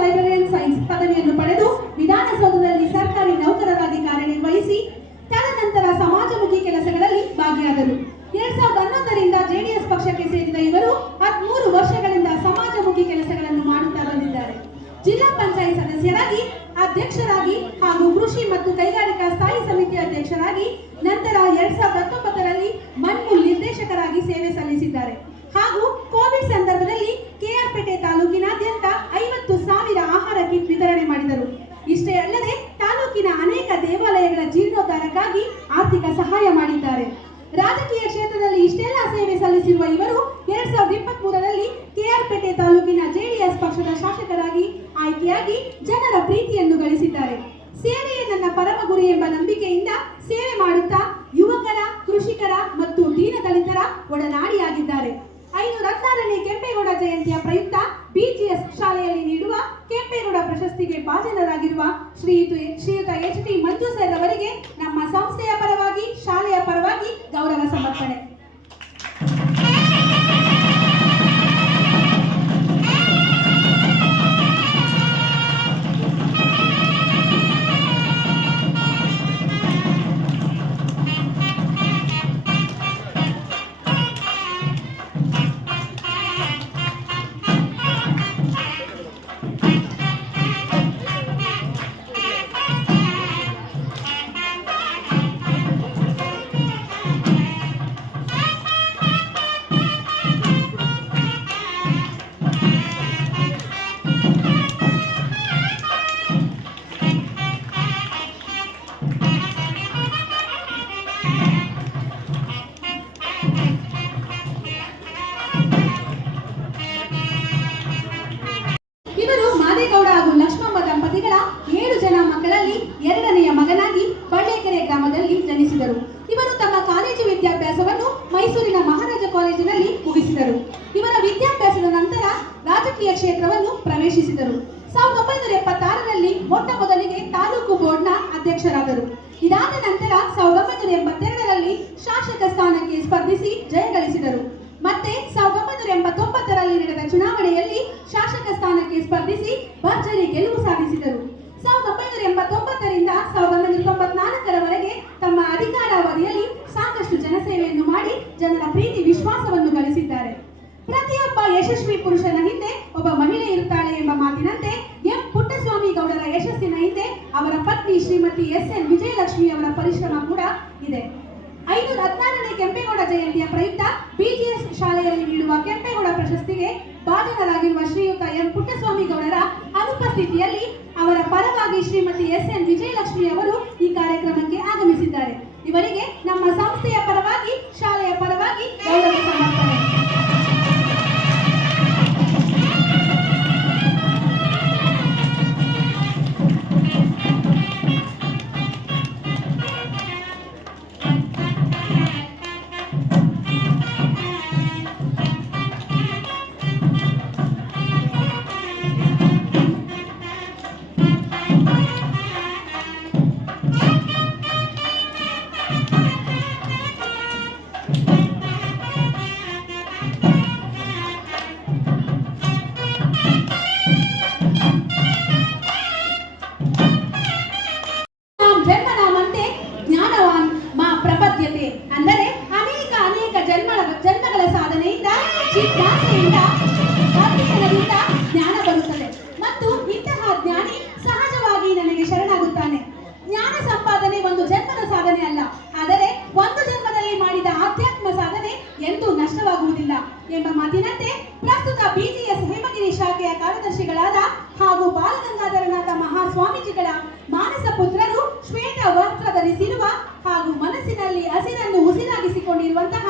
ಪದವಿಯನ್ನು ಪಡೆದು ವಿಧಾನಸೌಧದಲ್ಲಿ ಸರ್ಕಾರಿ ನೌಕರರಾಗಿ ಕಾರ್ಯನಿರ್ವಹಿಸಿ, ತದನಂತರ ಸಮಾಜಮುಖಿ ಕೆಲಸಗಳಲ್ಲಿ ಭಾಗಿಯಾದರು. ಎರಡ್ ಸಾವಿರದ ಹನ್ನೊಂದರಿಂದ ಜೆಡಿಎಸ್ ಪಕ್ಷಕ್ಕೆ ಸೇರಿದ ಇವರು ಹದಿಮೂರು ವರ್ಷಗಳಿಂದ ಸಮಾಜಮುಖಿ ಕೆಲಸಗಳನ್ನು ಮಾಡುತ್ತಾ ಬಂದಿದ್ದಾರೆ. ಜಿಲ್ಲಾ ಪಂಚಾಯತ್ ಸದಸ್ಯರಾಗಿ, ಅಧ್ಯಕ್ಷರಾಗಿ ಹಾಗೂ ಕೃಷಿ ಮತ್ತು ಕೈಗಾರಿಕಾ ಸ್ಥಾಯಿ ಸಮಿತಿ ಅಧ್ಯಕ್ಷರಾಗಿ ನಂತರ ಎರಡ್ ಸಾವಿರದ ಹತ್ತೊಂಬತ್ತರಲ್ಲಿ ಮಣ್ಣು ನಿರ್ದೇಶಕರಾಗಿ ಸೇವೆ ರಾಜಕೀಯ ಕ್ಷೇತ್ರದಲ್ಲಿ ಇಷ್ಟೆಲ್ಲ ಸೇವೆ ಸಲ್ಲಿಸಿರುವ ಇವರು ಎರಡ್ ಸಾವಿರದ ಇಪ್ಪತ್ತ್ ಮೂರರಲ್ಲಿ ಕೆಆರ್ಪೇಟೆ ತಾಲೂಕಿನ ಜೆಡಿಎಸ್ ಪಕ್ಷದ ಶಾಸಕರಾಗಿ ಆಯ್ಕೆಯಾಗಿ ಜನರ ಪ್ರೀತಿಯನ್ನು ಗಳಿಸಿದ್ದಾರೆ. ಸೇವೆಯೇ ನನ್ನ ಪರಮ ಗುರಿ ಎಂಬ ನಂಬಿಕೆಯಿಂದ ಸೇವೆ ಮಾಡುತ್ತಾ ಯುವಕರ ಕೃಷಿಕರ ಮತ್ತು ದೀನದಲಿತರ ಒಡನಾಡಿಯಾಗಿದ್ದಾರೆ ಐನೂರ ಹದಿನಾರನೇ ಕೆಂಪೇಗೌಡ ಜಯಂತಿಯ ಪ್ರಯುಕ್ತ ಬಿಜಿಎಸ್ ಶಾಲೆಯಲ್ಲಿ ನೀಡುವ ಕೆಂಪೇಗೌಡ ಪ್ರಶಸ್ತಿಗೆ ಭಾಜನರಾಗಿರುವ ಶ್ರೀಯುತ ಶ್ರೀಯುತ ಎಚ್ ಟಿ ಮಂಜು ಸರ್ ಅವರಿಗೆ ನಮ್ಮ ಸಂಸ್ಥೆಯ ಪರವಾಗಿ, ಶಾಲೆಯ ಪರವಾಗಿ ಗೌರವ ಸಮರ್ಪಣೆ. ಕಾಲೇಜಿನಲ್ಲಿ ಮುಗಿಸಿದರು. ಇವರ ವಿದ್ಯಾಭ್ಯಾಸದ ನಂತರ ರಾಜಕೀಯ ಕ್ಷೇತ್ರವನ್ನು ಪ್ರವೇಶಿಸಿದರು. ಸಾವಿರದ ಒಂಬೈನೂರ ಎಪ್ಪತ್ತಾರರಲ್ಲಿ ಮೊಟ್ಟ ಮೊದಲಿಗೆ ತಾಲೂಕು ಬೋರ್ಡ್ನ ಅಧ್ಯಕ್ಷರಾದರು. ಇದಾದ ನಂತರ ಸಾವಿರದ ಒಂಬೈನೂರ ಎಂಬತ್ತೆರಡರಲ್ಲಿ ಶಾಸಕ ಸ್ಥಾನಕ್ಕೆ ಸ್ಪರ್ಧಿಸಿ ಜಯಗಳಿಸಿದರು ಮತ್ತೆ ಸಾವಿರದ ಒಂಬೈನೂರ ಎಂಬತ್ತೊಂಬತ್ತರಲ್ಲಿ ನಡೆದ ಚುನಾವಣೆಯಲ್ಲಿ ಶಾಸಕ ಸ್ಥಾನಕ್ಕೆ ಸ್ಪರ್ಧಿಸಿ ಭರ್ಜರಿ ಗೆಲುವು ಸಾಧಿಸಿದರು. ಸಾವಿರದ ಒಂಬೈನೂರ ಎಂಬತ್ತೊಂಬತ್ತರಿಂದ ಸಾವಿರದ ಒಂಬೈನೂರ ತೊಂಬತ್ನಾಲ್ಕರವರೆಗೆ ತಮ್ಮ ಅಧಿಕಾರಾವಧಿಯಲ್ಲಿ ಸಾಕಷ್ಟು ಜನಸೇವೆಯನ್ನು ಮಾಡಿ ಜನರ ಪ್ರೀತಿ, ವಿಶ್ವಾಸವನ್ನು ಗಳಿಸಿದ್ದಾರೆ. ಪ್ರತಿಯೊಬ್ಬ ಯಶಸ್ವಿ ಪುರುಷನ ಹಿಂದೆ ಒಬ್ಬ ಮಹಿಳೆ ಇರುತ್ತಾಳೆ ಎಂಬ ಮಾತಿನಂತೆ ಎಂ ಪುಟ್ಟಸ್ವಾಮಿ ಗೌಡರ ಯಶಸ್ಸಿನ ಹಿಂದೆ ಅವರ ಪತ್ನಿ ಶ್ರೀಮತಿ ಎಸ್ ಎನ್ ವಿಜಯಲಕ್ಷ್ಮಿ ಅವರ ಪರಿಶ್ರಮ ಕೂಡ ಇದೆ. ಐನೂರ ಹದಿನಾರನೇ ಕೆಂಪೇಗೌಡ ಜಯಂತಿಯ ಪ್ರಯುಕ್ತ ಬಿಜಿಎಸ್ ಶಾಲೆಯಲ್ಲಿ ನೀಡುವ ಕೆಂಪೇಗೌಡ ಪ್ರಶಸ್ತಿಗೆ ಭಾಜನರಾಗಿರುವ ಶ್ರೀಯುತ ಎಂ ಪುಟ್ಟಸ್ವಾಮಿ ಗೌಡರ ಅನುಪಸ್ಥಿತಿಯಲ್ಲಿ ಅವರ ಪರವಾಗಿ ಶ್ರೀಮತಿ ಎಸ್ ಎನ್ ವಿಜಯಲಕ್ಷ್ಮಿ ಅವರು ಅಂದರೆ ಅನೇಕ ಅನೇಕ ಜನ್ಮಗಳ ಜನ್ಮಗಳ ಸಾಧನೆಯಿಂದ ಜಿಜ್ಞಾಸೆಯಿಂದ ಕಾರ್ಯದರ್ಶಿಗಳಾದ ಹಾಗೂ ಬಾಲಗಂಗಾಧರನಾಥ ಮಹಾಸ್ವಾಮೀಜಿಗಳ ಮಾನಸ ಪುತ್ರರು ಶ್ವೇತ ವಸ್ತ್ರ ಧರಿಸಿರುವ ಹಾಗೂ ಮನಸ್ಸಿನಲ್ಲಿ ಹಸಿರನ್ನು ಉಸಿರಾಗಿಸಿಕೊಂಡಿರುವಂತಹ